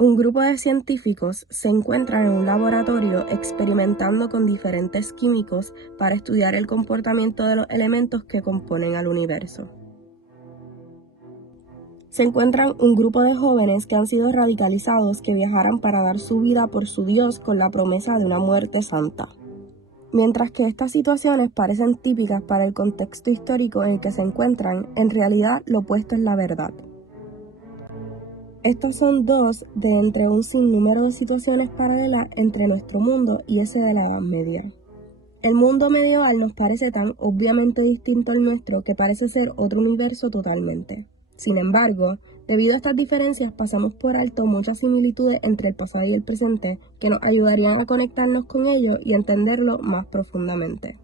Un grupo de científicos se encuentran en un laboratorio experimentando con diferentes químicos para estudiar el comportamiento de los elementos que componen al universo. Se encuentran un grupo de jóvenes que han sido radicalizados que viajarán para dar su vida por su Dios con la promesa de una muerte santa. Mientras que estas situaciones parecen típicas para el contexto histórico en el que se encuentran, en realidad lo opuesto es la verdad. Estos son dos de entre un sinnúmero de situaciones paralelas entre nuestro mundo y ese de la Edad Media. El mundo medieval nos parece tan obviamente distinto al nuestro que parece ser otro universo totalmente. Sin embargo, debido a estas diferencias pasamos por alto muchas similitudes entre el pasado y el presente que nos ayudarían a conectarnos con ellos y entenderlo más profundamente.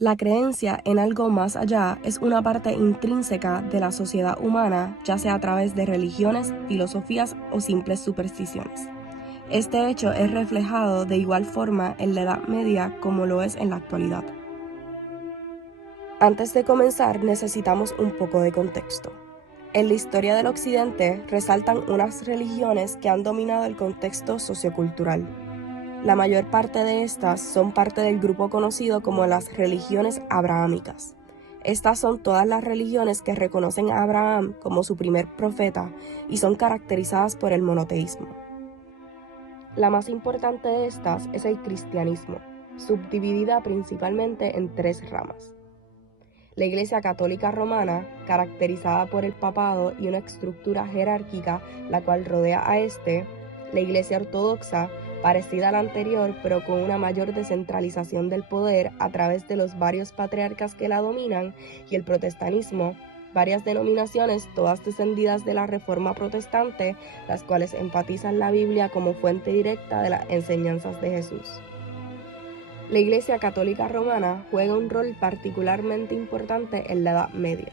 La creencia en algo más allá es una parte intrínseca de la sociedad humana, ya sea a través de religiones, filosofías o simples supersticiones. Este hecho es reflejado de igual forma en la Edad Media como lo es en la actualidad. Antes de comenzar, necesitamos un poco de contexto. En la historia del Occidente resaltan unas religiones que han dominado el contexto sociocultural. La mayor parte de estas son parte del grupo conocido como las religiones abrahámicas. Estas son todas las religiones que reconocen a Abraham como su primer profeta y son caracterizadas por el monoteísmo. La más importante de estas es el cristianismo, subdividida principalmente en 3 ramas. La Iglesia Católica Romana, caracterizada por el papado y una estructura jerárquica la cual rodea a este. La Iglesia Ortodoxa, parecida a la anterior pero con una mayor descentralización del poder a través de los varios patriarcas que la dominan, y el protestantismo, varias denominaciones todas descendidas de la Reforma Protestante, las cuales enfatizan la Biblia como fuente directa de las enseñanzas de Jesús. La Iglesia Católica Romana juega un rol particularmente importante en la Edad Media,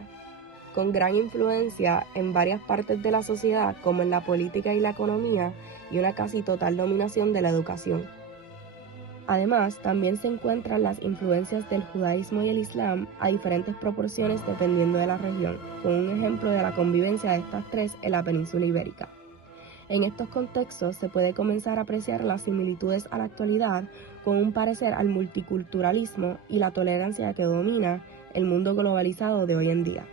con gran influencia en varias partes de la sociedad como en la política y la economía, y una casi total dominación de la educación. Además, también se encuentran las influencias del judaísmo y el islam a diferentes proporciones dependiendo de la región, con un ejemplo de la convivencia de estas 3 en la península ibérica. En estos contextos se puede comenzar a apreciar las similitudes a la actualidad con un parecer al multiculturalismo y la tolerancia que domina el mundo globalizado de hoy en día.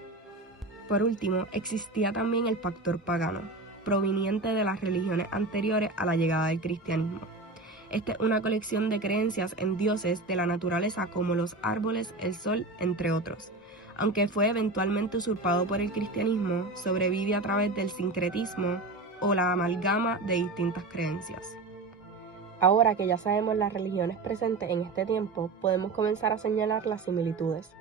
Por último, existía también el factor pagano, proveniente de las religiones anteriores a la llegada del cristianismo. Esta es una colección de creencias en dioses de la naturaleza como los árboles, el sol, entre otros. Aunque fue eventualmente usurpado por el cristianismo, sobrevive a través del sincretismo o la amalgama de distintas creencias. Ahora que ya sabemos las religiones presentes en este tiempo, podemos comenzar a señalar las similitudes.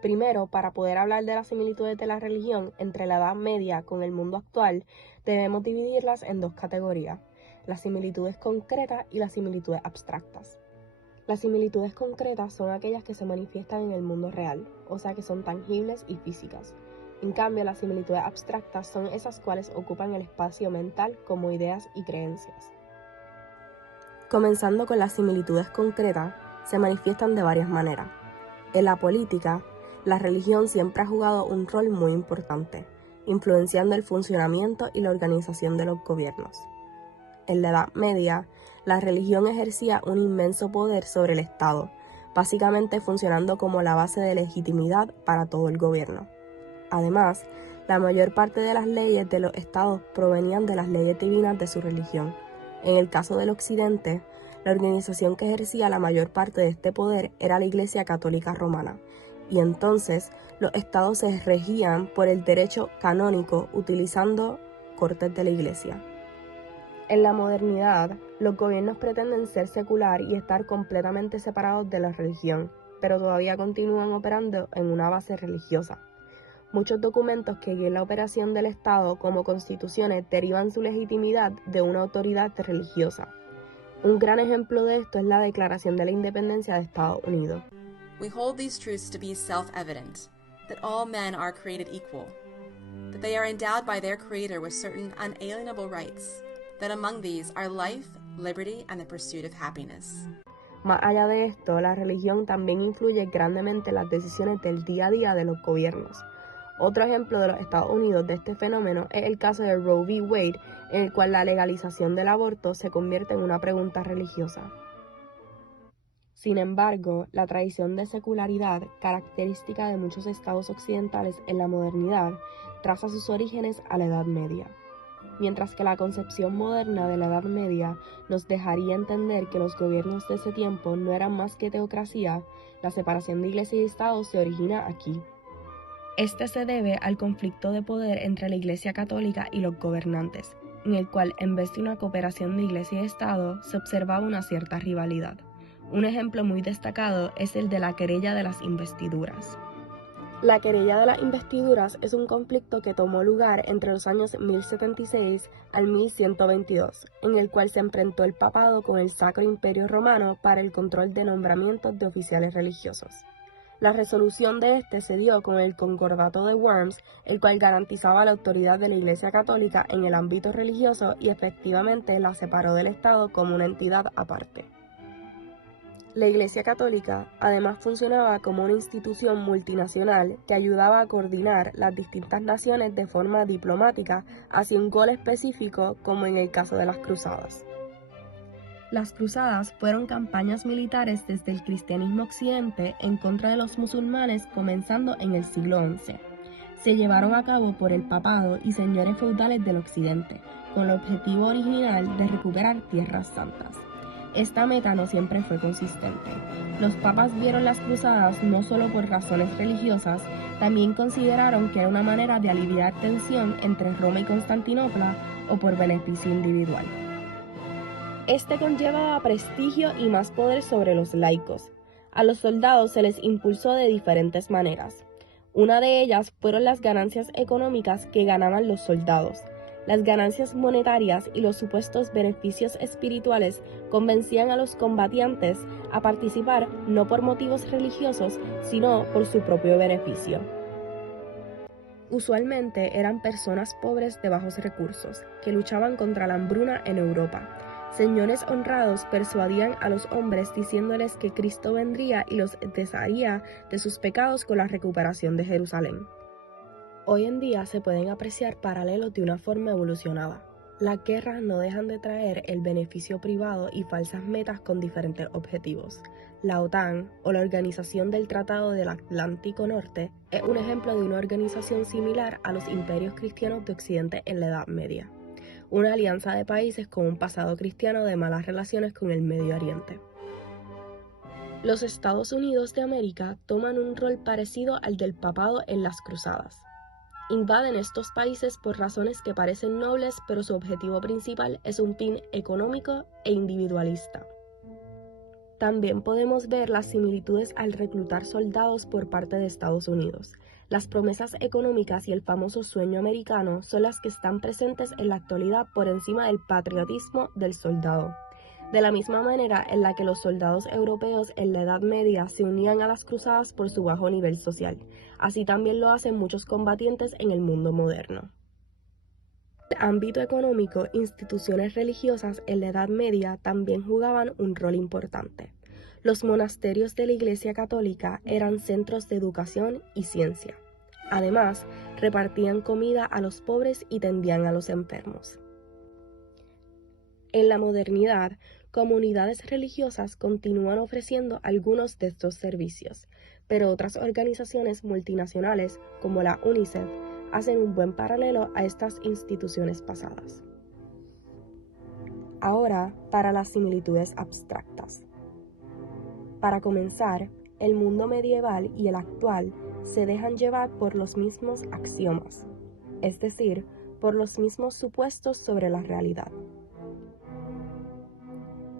Primero, para poder hablar de las similitudes de la religión entre la Edad Media con el mundo actual, debemos dividirlas en 2 categorías: las similitudes concretas y las similitudes abstractas. Las similitudes concretas son aquellas que se manifiestan en el mundo real, o sea que son tangibles y físicas. En cambio, las similitudes abstractas son esas cuales ocupan el espacio mental como ideas y creencias. Comenzando con las similitudes concretas, se manifiestan de varias maneras. En la política, la religión siempre ha jugado un rol muy importante, influenciando el funcionamiento y la organización de los gobiernos. En la Edad Media, la religión ejercía un inmenso poder sobre el Estado, básicamente funcionando como la base de legitimidad para todo el gobierno. Además, la mayor parte de las leyes de los estados provenían de las leyes divinas de su religión. En el caso del Occidente, la organización que ejercía la mayor parte de este poder era la Iglesia Católica Romana, y entonces los estados se regían por el derecho canónico utilizando cortes de la Iglesia. En la modernidad, los gobiernos pretenden ser secular y estar completamente separados de la religión, pero todavía continúan operando en una base religiosa. Muchos documentos que guían la operación del Estado, como constituciones, derivan su legitimidad de una autoridad religiosa. Un gran ejemplo de esto es la Declaración de la Independencia de Estados Unidos. We hold these truths to be self-evident, that all men are created equal, that they are endowed by their Creator with certain unalienable rights, that among these are life, liberty, and the pursuit of happiness. Más allá de esto, la religión también influye grandemente en las decisiones del día a día de los gobiernos. Otro ejemplo de los Estados Unidos de este fenómeno es el caso de Roe v. Wade, en el cual la legalización del aborto se convierte en una pregunta religiosa. Sin embargo, la tradición de secularidad, característica de muchos estados occidentales en la modernidad, traza sus orígenes a la Edad Media. Mientras que la concepción moderna de la Edad Media nos dejaría entender que los gobiernos de ese tiempo no eran más que teocracia, la separación de Iglesia y Estado se origina aquí. Este se debe al conflicto de poder entre la Iglesia Católica y los gobernantes, en el cual en vez de una cooperación de Iglesia y Estado se observaba una cierta rivalidad. Un ejemplo muy destacado es el de la querella de las investiduras. La querella de las investiduras es un conflicto que tomó lugar entre los años 1076 al 1122, en el cual se enfrentó el papado con el Sacro Imperio Romano para el control de nombramientos de oficiales religiosos. La resolución de este se dio con el Concordato de Worms, el cual garantizaba la autoridad de la Iglesia Católica en el ámbito religioso y efectivamente la separó del Estado como una entidad aparte. La Iglesia Católica además funcionaba como una institución multinacional que ayudaba a coordinar las distintas naciones de forma diplomática hacia un goal específico, como en el caso de las cruzadas. Las cruzadas fueron campañas militares desde el cristianismo occidente en contra de los musulmanes comenzando en el siglo XI. Se llevaron a cabo por el papado y señores feudales del occidente, con el objetivo original de recuperar tierras santas. Esta meta no siempre fue consistente. Los papas vieron las cruzadas no solo por razones religiosas, también consideraron que era una manera de aliviar tensión entre Roma y Constantinopla o por beneficio individual. Este conllevaba prestigio y más poder sobre los laicos. A los soldados se les impulsó de diferentes maneras. Una de ellas fueron las ganancias económicas que ganaban los soldados. Las ganancias monetarias y los supuestos beneficios espirituales convencían a los combatientes a participar no por motivos religiosos, sino por su propio beneficio. Usualmente eran personas pobres de bajos recursos, que luchaban contra la hambruna en Europa. Señores honrados persuadían a los hombres diciéndoles que Cristo vendría y los desharía de sus pecados con la recuperación de Jerusalén. Hoy en día se pueden apreciar paralelos de una forma evolucionada. Las guerras no dejan de traer el beneficio privado y falsas metas con diferentes objetivos. La OTAN, o la Organización del Tratado del Atlántico Norte, es un ejemplo de una organización similar a los imperios cristianos de Occidente en la Edad Media. Una alianza de países con un pasado cristiano de malas relaciones con el Medio Oriente. Los Estados Unidos de América toman un rol parecido al del papado en las cruzadas. Invaden estos países por razones que parecen nobles, pero su objetivo principal es un fin económico e individualista. También podemos ver las similitudes al reclutar soldados por parte de Estados Unidos. Las promesas económicas y el famoso sueño americano son las que están presentes en la actualidad por encima del patriotismo del soldado. De la misma manera en la que los soldados europeos en la Edad Media se unían a las cruzadas por su bajo nivel social, así también lo hacen muchos combatientes en el mundo moderno. En el ámbito económico, instituciones religiosas en la Edad Media también jugaban un rol importante. Los monasterios de la Iglesia Católica eran centros de educación y ciencia. Además, repartían comida a los pobres y tendían a los enfermos. En la modernidad, comunidades religiosas continúan ofreciendo algunos de estos servicios, pero otras organizaciones multinacionales, como la UNICEF, hacen un buen paralelo a estas instituciones pasadas. Ahora, para las similitudes abstractas. Para comenzar, el mundo medieval y el actual se dejan llevar por los mismos axiomas, es decir, por los mismos supuestos sobre la realidad.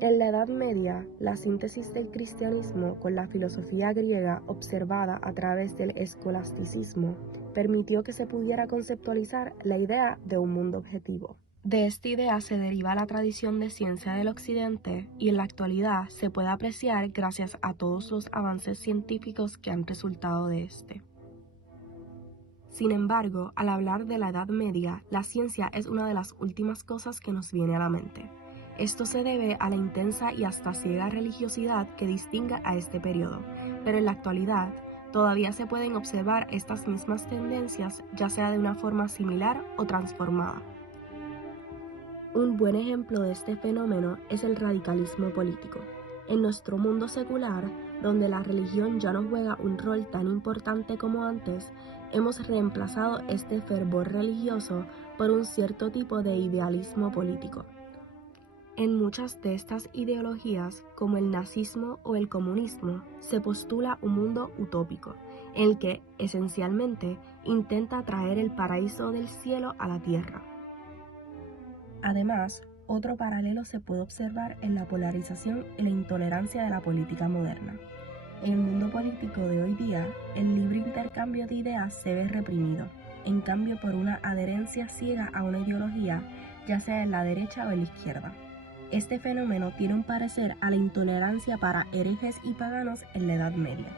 En la Edad Media, la síntesis del cristianismo con la filosofía griega observada a través del escolasticismo permitió que se pudiera conceptualizar la idea de un mundo objetivo. De esta idea se deriva la tradición de ciencia del occidente y en la actualidad se puede apreciar gracias a todos los avances científicos que han resultado de este. Sin embargo, al hablar de la Edad Media, la ciencia es una de las últimas cosas que nos viene a la mente. Esto se debe a la intensa y hasta ciega religiosidad que distingue a este periodo, pero en la actualidad, todavía se pueden observar estas mismas tendencias, ya sea de una forma similar o transformada. Un buen ejemplo de este fenómeno es el radicalismo político. En nuestro mundo secular, donde la religión ya no juega un rol tan importante como antes, hemos reemplazado este fervor religioso por un cierto tipo de idealismo político. En muchas de estas ideologías, como el nazismo o el comunismo, se postula un mundo utópico, en el que, esencialmente, intenta traer el paraíso del cielo a la tierra. Además, otro paralelo se puede observar en la polarización y la intolerancia de la política moderna. En el mundo político de hoy día, el libre intercambio de ideas se ve reprimido, en cambio por una adherencia ciega a una ideología, ya sea en la derecha o en la izquierda. Este fenómeno tiene un parecer a la intolerancia para herejes y paganos en la Edad Media.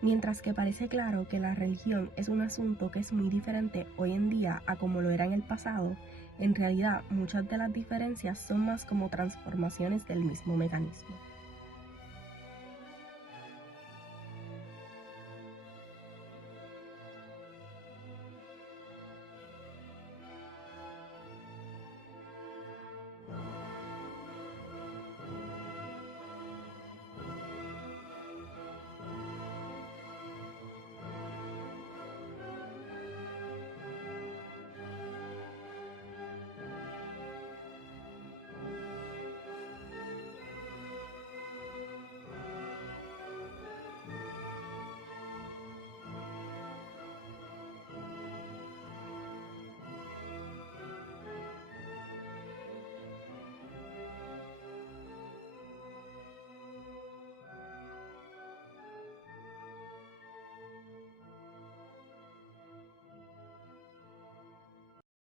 Mientras que parece claro que la religión es un asunto que es muy diferente hoy en día a como lo era en el pasado, en realidad muchas de las diferencias son más como transformaciones del mismo mecanismo.